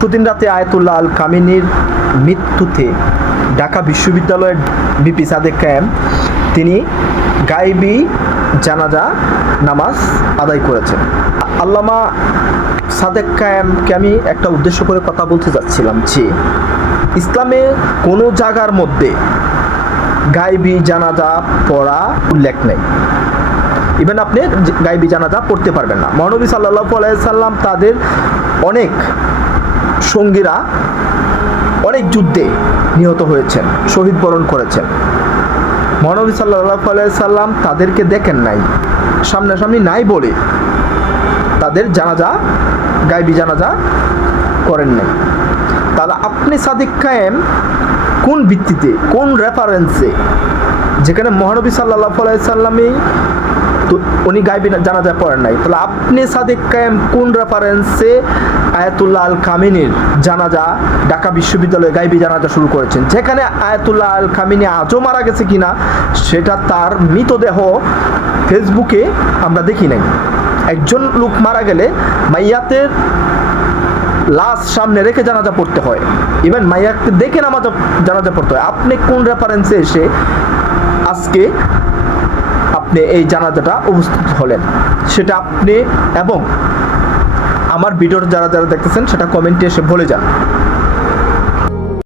সেদিন রাতে আয়াতুল্লাহ আল কামিনীর মৃত্যুতে ঢাকা বিশ্ববিদ্যালয়ের বিপি সাদেক কায়েম তিনি গায়েবী জানাজা নামাজ আদায় করেছেন। আল্লামা সাদেক কায়েমকে আমি একটা উদ্দেশ্য করে কথা বলতে যাচ্ছিলাম যে ইসলামে কোনো জায়গার মধ্যে গায়েবী জানাজা পড়া উল্লেখ নেই। ইভেন আপনি গায়েবী জানাজা পড়তে পারবেন না। মহানবী সাল্লাল্লাহু আলাইহি সাল্লাম তাদের অনেক সঙ্গীরা অনেক যুদ্ধে নিহত হয়েছেন, শহীদ বরণ করেছেন। মহানবী সাল্লাল্লাহু আলাইহি সাল্লাম তাদেরকে দেখেন নাই, সামনাসামনি নাই বলে তাদের জানাজা গায়েবী জানাজা করেন নাই। তাহলে আপনি সাদিক কায়েম কোন ভিত্তিতে, কোন রেফারেন্সে, যেখানে মহানবী সাল্লাল্লাহু আলাইহি সাল্লামই তো উনি গায়েবী জানাজা পড়েন নাই, তাহলে আপনি সাদিক কায়েম কোন রেফারেন্সে আয়াতুল্লাহ আল কামিনীর জানাজা ঢাকা বিশ্ববিদ্যালয়ে গায়েবী জানাজা শুরু করেছেন, যেখানে আয়াতুল্লাহ আল কামিনী আজও মারা গেছে কিনা সেটা তার মৃতদেহ ফেসবুকে আমরা দেখি নাই। একজন লোক মারা গেলে মাইয়াতের লাশ সামনে রেখে জানাজা পড়তে হয়, ইভেন মাইয়াকে দেখে জানাজা পড়তে হয়। আপনি কোন রেফারেন্সে এসে আজকে আপনি এই জানাজাটা উপস্থিত হলেন সেটা আপনি এবং আমার ভিডিওর যারা যারা দেখতেছেন সেটা কমেন্টে এসে বলে যান।